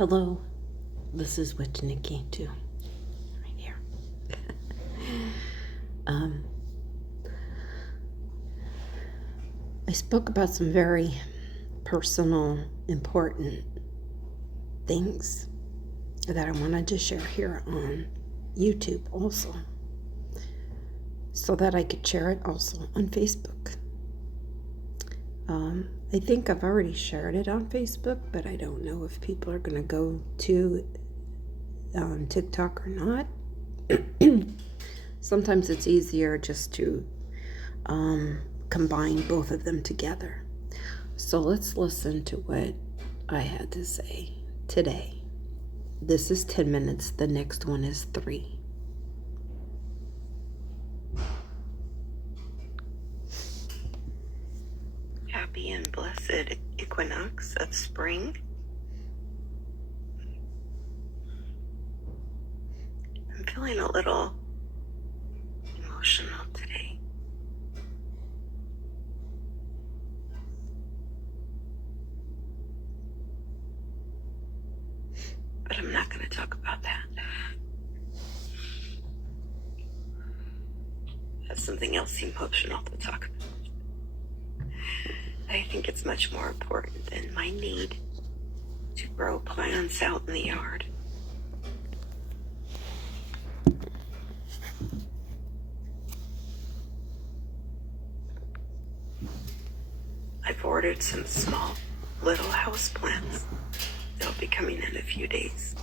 Hello, this is Witch Nikki too, right here. um, I spoke about some very personal, important things that I wanted to share here on YouTube also, so that I could share it also on Facebook. I think I've already shared it on Facebook, but I don't know if people are going to go to TikTok or not. Sometimes it's easier just to combine both of them together. So let's listen to what I had to say today. This is 10 minutes. The next one is 3. Happy and blessed equinox of spring. I'm feeling a little emotional today. But I'm not going to talk about that. That's something else emotional to talk about. I think it's much more important than my need to grow plants out in the yard. I've ordered some small little house plants. They'll be coming in a few days.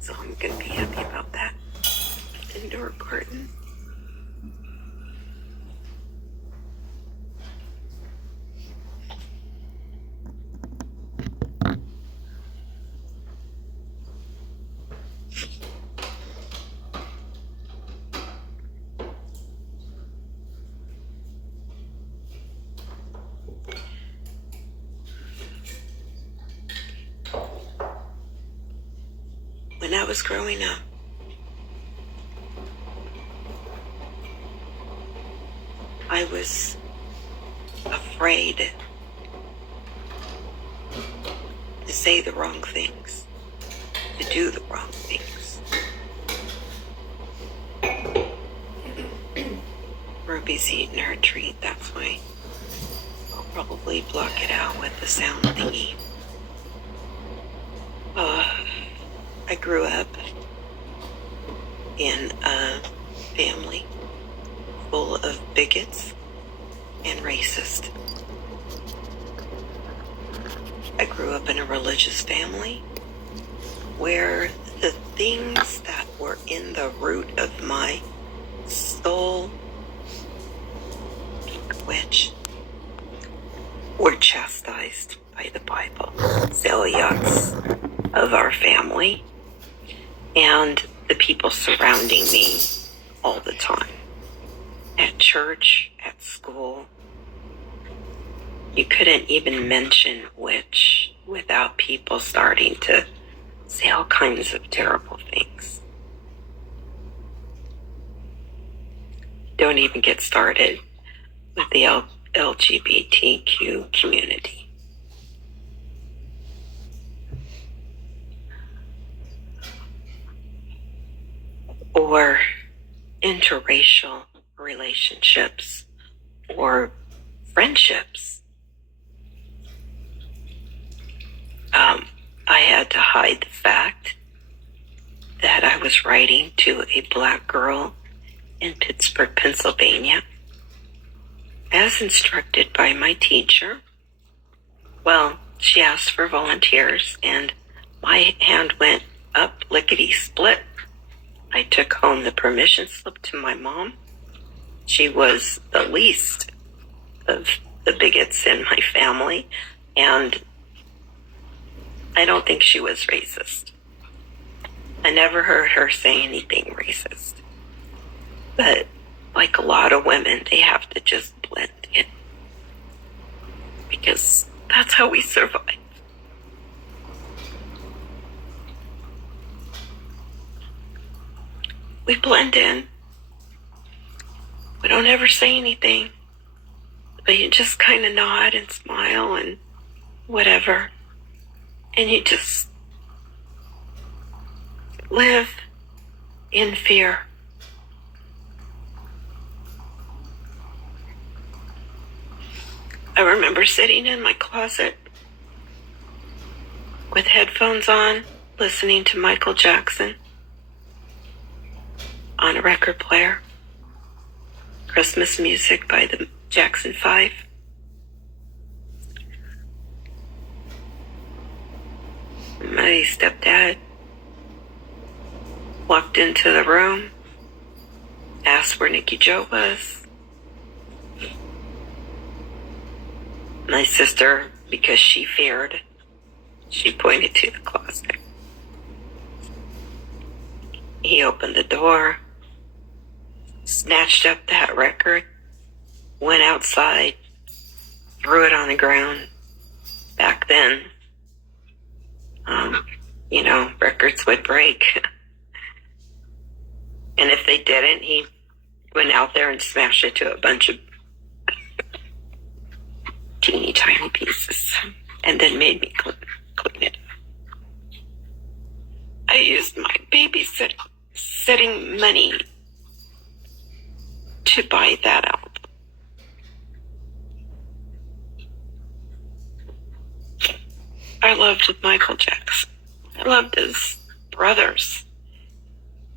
So I'm going to be happy about that. Indoor garden. When I was growing up, I was afraid to say the wrong things, to do the wrong things. Ruby's eating her treat, that's why I'll probably block it out with the sound thingy. I grew up in a family full of bigots and racist. I grew up in a religious family where the things that were in the root of my soul, which were chastised by the Bible, zealots of our family, and the people surrounding me all the time. At church, at school. You couldn't even mention witch without people starting to say all kinds of terrible things. Don't even get started with the LGBTQ community. Or interracial relationships or friendships. I had to hide the fact that I was writing to a black girl in Pittsburgh, Pennsylvania, as instructed by my teacher. Well, she asked for volunteers, and my hand went up lickety-split. I took home the permission slip to my mom. She was the least of the bigots in my family, and I don't think she was racist. I never heard her say anything racist. But like a lot of women, they have to just blend in, because that's how we survive. We blend in. We don't ever say anything, but you just kind of nod and smile and whatever. and you just live in fear. I remember sitting in my closet with headphones on, listening to Michael Jackson on a record player, Christmas music by the Jackson 5. My stepdad walked into the room, asked where Nikki Jo was. My sister, because she feared, she pointed to the closet. He opened the door, snatched up that record, went outside, threw it on the ground. Back then, records would break. And if they didn't, he went out there and smashed it to a bunch of teeny tiny pieces and then made me clean it. I used my babysitting money to buy that album. I loved Michael Jackson. I loved his brothers.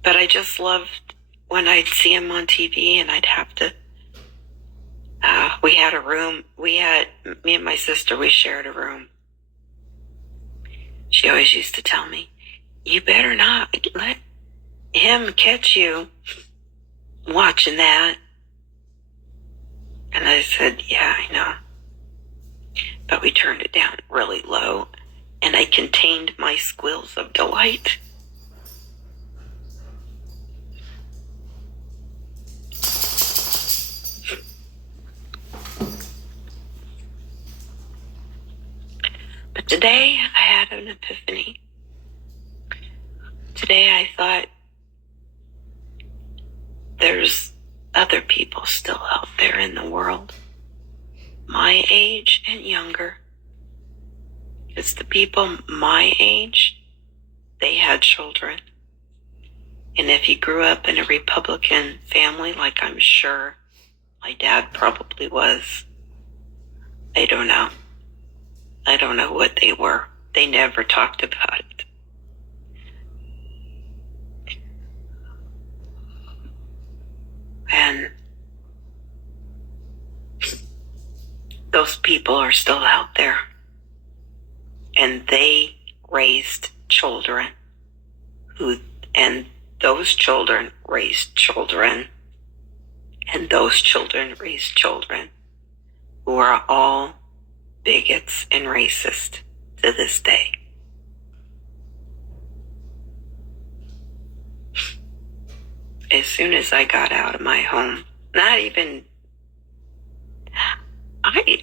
But I just loved when I'd see him on TV and I'd have to, we had a room, me and my sister, we shared a room. She always used to tell me, you better not let him catch you watching that. And I said, yeah, I know. But we turned it down really low, and I contained my squeals of delight. But today I had an epiphany. Today I thought, there's other people still out there in the world, my age and younger. It's the people my age, they had children. And if you grew up in a Republican family, like I'm sure my dad probably was, I don't know. I don't know what they were. They never talked about it. And those people are still out there. And they raised children and those children raised children, and those children raised children who are all bigots and racist to this day. As soon as I got out of my home,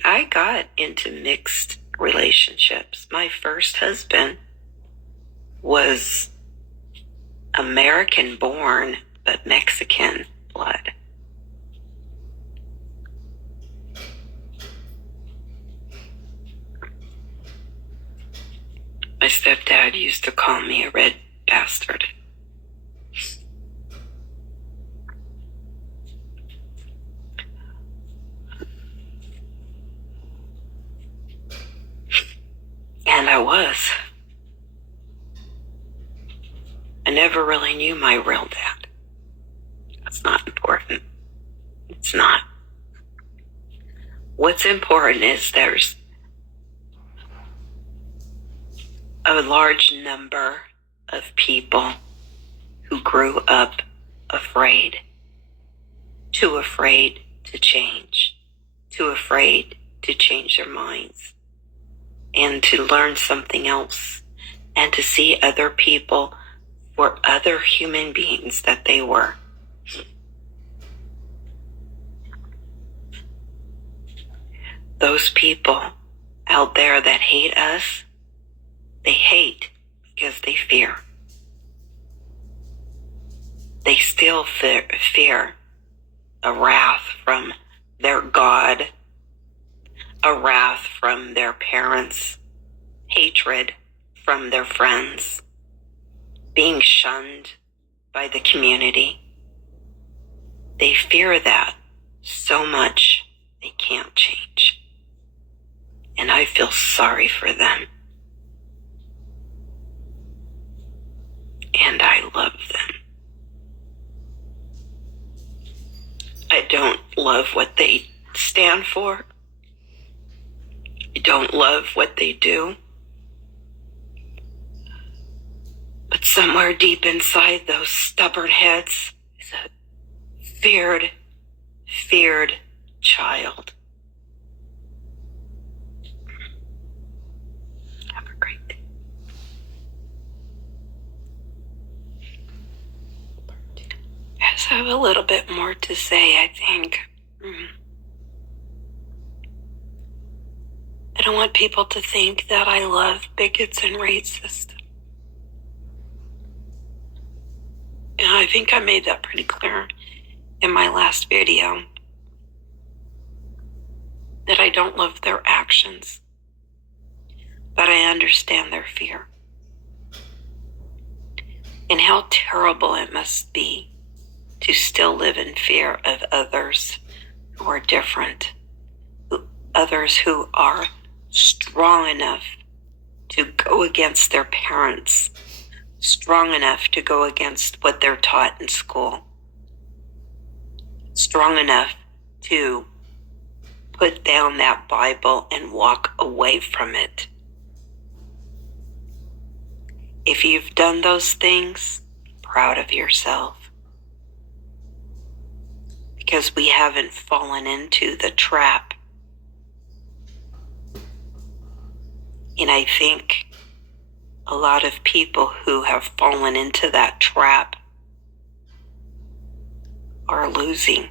I got into mixed relationships. My first husband was American born, but Mexican blood. My stepdad used to call me a red bastard. And I was. I never really knew my real dad. That's not important. It's not. What's important is there's a large number of people who grew up afraid, too afraid to change, too afraid to change their minds, and to learn something else, and to see other people for other human beings that they were. Those people out there that hate us, they hate because they fear. They still fear a wrath from their God, a wrath from their parents, hatred from their friends, being shunned by the community. They fear that so much they can't change. And I feel sorry for them. And I love them. I don't love what they stand for. I don't love what they do. But somewhere deep inside those stubborn heads is a feared child. Have a great day. Yes, I have a little bit more to say, I think. I don't want people to think that I love bigots and racists. And I think I made that pretty clear in my last video, that I don't love their actions, but I understand their fear. And how terrible it must be to still live in fear of others who are different, others who are strong enough to go against their parents, strong enough to go against what they're taught in school, strong enough to put down that Bible and walk away from it. If you've done those things, be proud of yourself. Because we haven't fallen into the trap. And I think a lot of people who have fallen into that trap are losing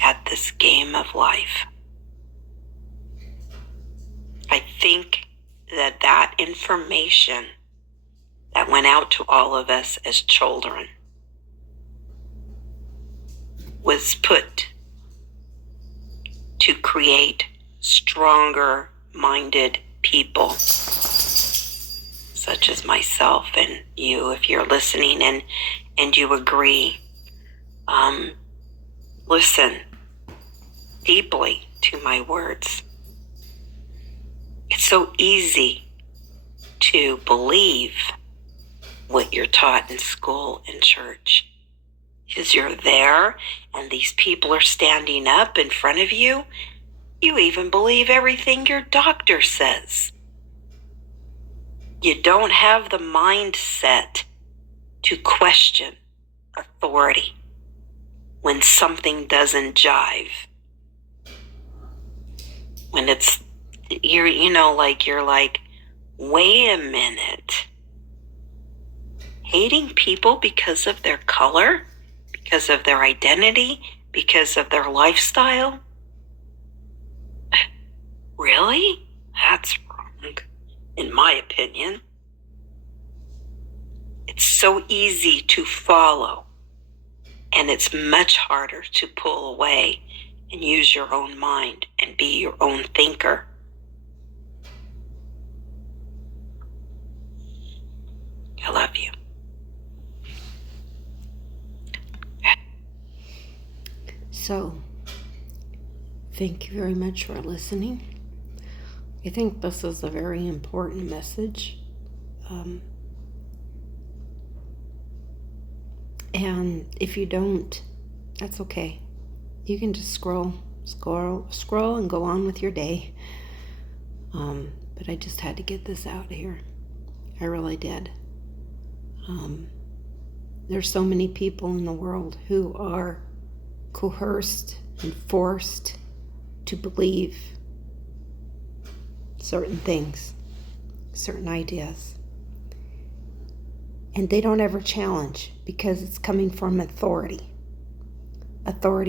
at this game of life. I think that information that went out to all of us as children was put to create stronger minded people, such as myself and you, if you're listening and you agree. Listen deeply to my words. It's so easy to believe what you're taught in school and church, because you're there and these people are standing up in front of you. You even believe everything your doctor says. You don't have the mindset to question authority when something doesn't jive. When you're like, wait a minute. Hating people because of their color, because of their identity, because of their lifestyle? Really? That's wrong, in my opinion. It's so easy to follow, and it's much harder to pull away and use your own mind and be your own thinker. I love you. So, thank you very much for listening. I think this is a very important message. And if you don't, that's okay. You can just scroll and go on with your day. But I just had to get this out here. I really did. There's so many people in the world who are coerced and forced to believe certain things, certain ideas. And they don't ever challenge because it's coming from authority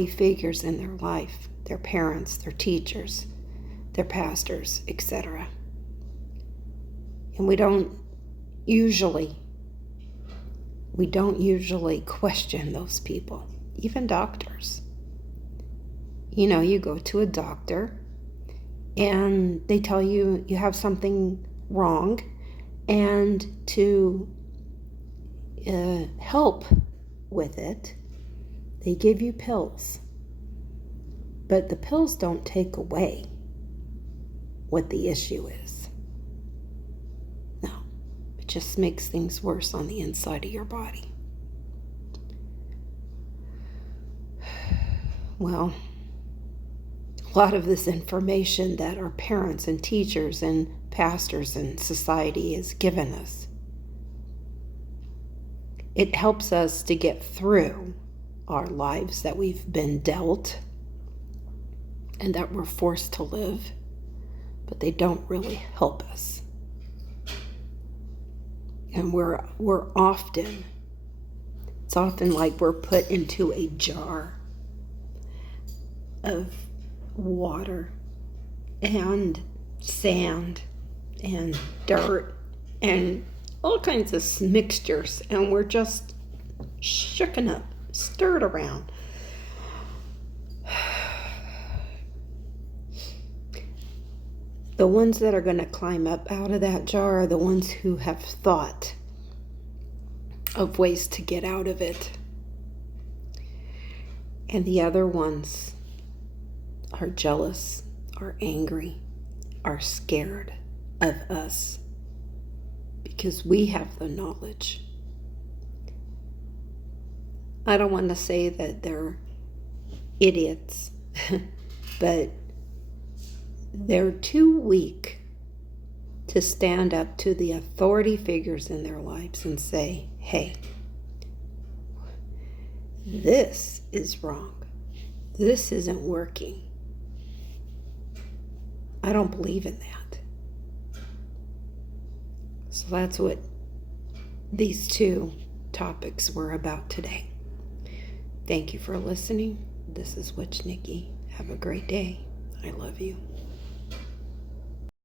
figures in their life, their parents, their teachers, their pastors, etc. And we don't usually question those people, even doctors. You go to a doctor and they tell you you have something wrong, And to help with it, they give you pills. But the pills don't take away what the issue is. No, it just makes things worse on the inside of your body. Well, a lot of this information that our parents and teachers and pastors and society has given us, it helps us to get through our lives that we've been dealt and that we're forced to live, but they don't really help us. And it's often like we're put into a jar of water and sand and dirt and all kinds of mixtures, and we're just shooken up, stirred around. The ones that are going to climb up out of that jar are the ones who have thought of ways to get out of it. And the other ones are jealous, are angry, are scared of us because we have the knowledge. I don't want to say that they're idiots, but they're too weak to stand up to the authority figures in their lives and say, hey, this is wrong. This isn't working. I don't believe in that. So that's what these two topics were about today. Thank you for listening. This is Witch Nikki. Have a great day. I love you.